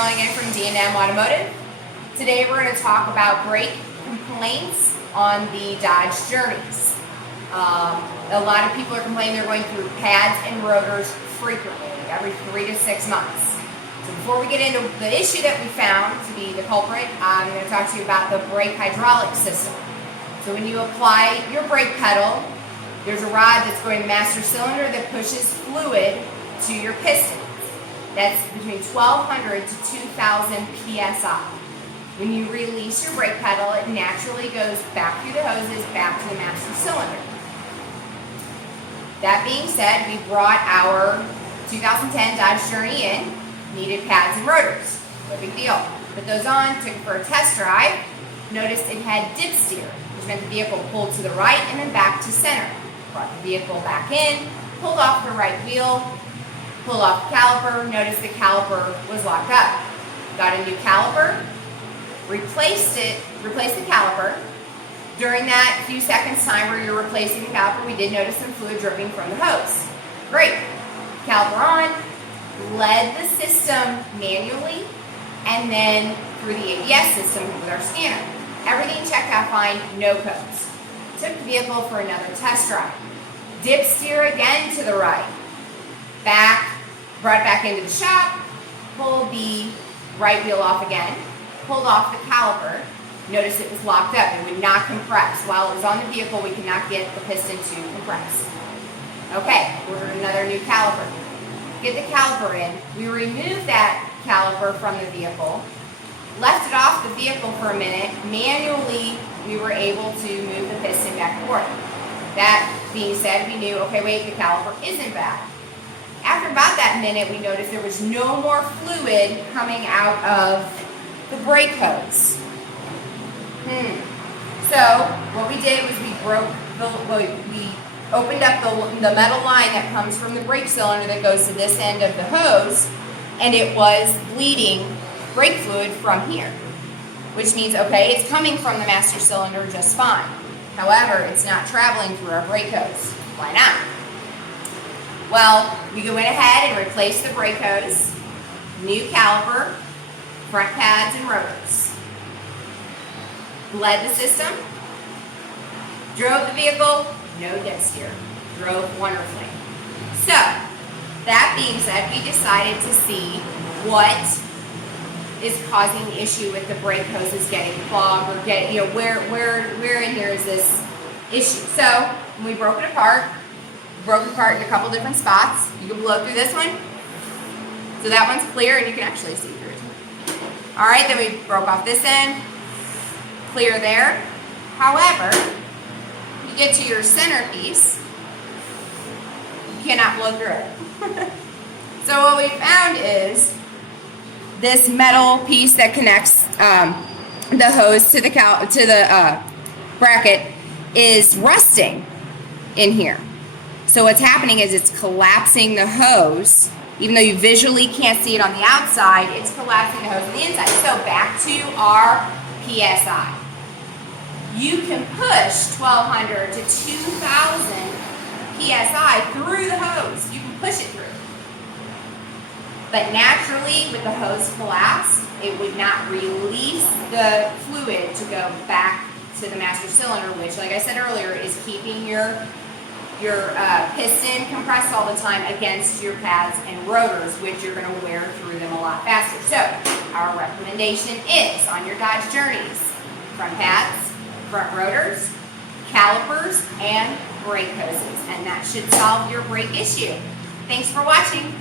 Caroline again from D&M Automotive. Today we're going to talk about brake complaints on the Dodge Journeys. A lot of people are complaining they're going through pads and rotors frequently, every 3 to 6 months. So before we get into the issue that we found to be the culprit, I'm going to talk to you about the brake hydraulic system. So when you apply your brake pedal, there's a rod that's going to the master cylinder that pushes fluid to your pistons. That's between 1,200 to 2,000 psi. When you release your brake pedal, it naturally goes back through the hoses, back to the master cylinder. That being said, we brought our 2010 Dodge Journey in, needed pads and rotors. No big deal. Put those on, took it for a test drive. Noticed it had dip steer, which meant the vehicle pulled to the right and then back to center. Brought the vehicle back in, pulled off the right wheel, pulled off the caliper, noticed the caliper was locked up. Got a new caliper, replaced the caliper. During that few seconds time where you're replacing the caliper, we did notice some fluid dripping from the hose. Great. Caliper on, led the system manually, and then through the ABS system with our scanner. Everything checked out fine, no codes. Took the vehicle for another test drive. Dip steer again to the right. Brought it back into the shop, pulled the right wheel off again, pulled off the caliper, noticed it was locked up, it would not compress. While it was on the vehicle, we could not get the piston to compress. Okay, ordered another new caliper. Get the caliper in, we removed that caliper from the vehicle, left it off the vehicle for a minute, manually we were able to move the piston back and forth. That being said, we knew, okay, wait, the caliper isn't back. After about that minute, we noticed there was no more fluid coming out of the brake hose. So what we did was we opened up the metal line that comes from the brake cylinder that goes to this end of the hose, and it was bleeding brake fluid from here, which means, okay, it's coming from the master cylinder just fine. However, it's not traveling through our brake hose. Why not? Well, we went ahead and replaced the brake hose, new caliper, front pads and rotors. Led the system, drove the vehicle, no dip steer, drove wonderfully. So, that being said, we decided to see what is causing the issue with the brake hoses getting clogged or where in here is this issue. So, when we broke it apart in a couple different spots. You can blow through this one. So that one's clear and you can actually see through it. Alright, then we broke off this end. Clear there. However, you get to your centerpiece, you cannot blow through it. So what we found is this metal piece that connects the hose to the bracket is rusting in here. So what's happening is it's collapsing the hose. Even though you visually can't see it on the outside, it's collapsing the hose on the inside. So back to our PSI. You can push 1,200 to 2,000 PSI through the hose. You can push it through. But naturally, with the hose collapse, it would not release the fluid to go back to the master cylinder, which, like I said earlier, is keeping your piston compressed all the time against your pads and rotors, which you're going to wear through them a lot faster. So our recommendation is on your Dodge Journeys, front pads, front rotors, calipers, and brake hoses. And that should solve your brake issue. Thanks for watching.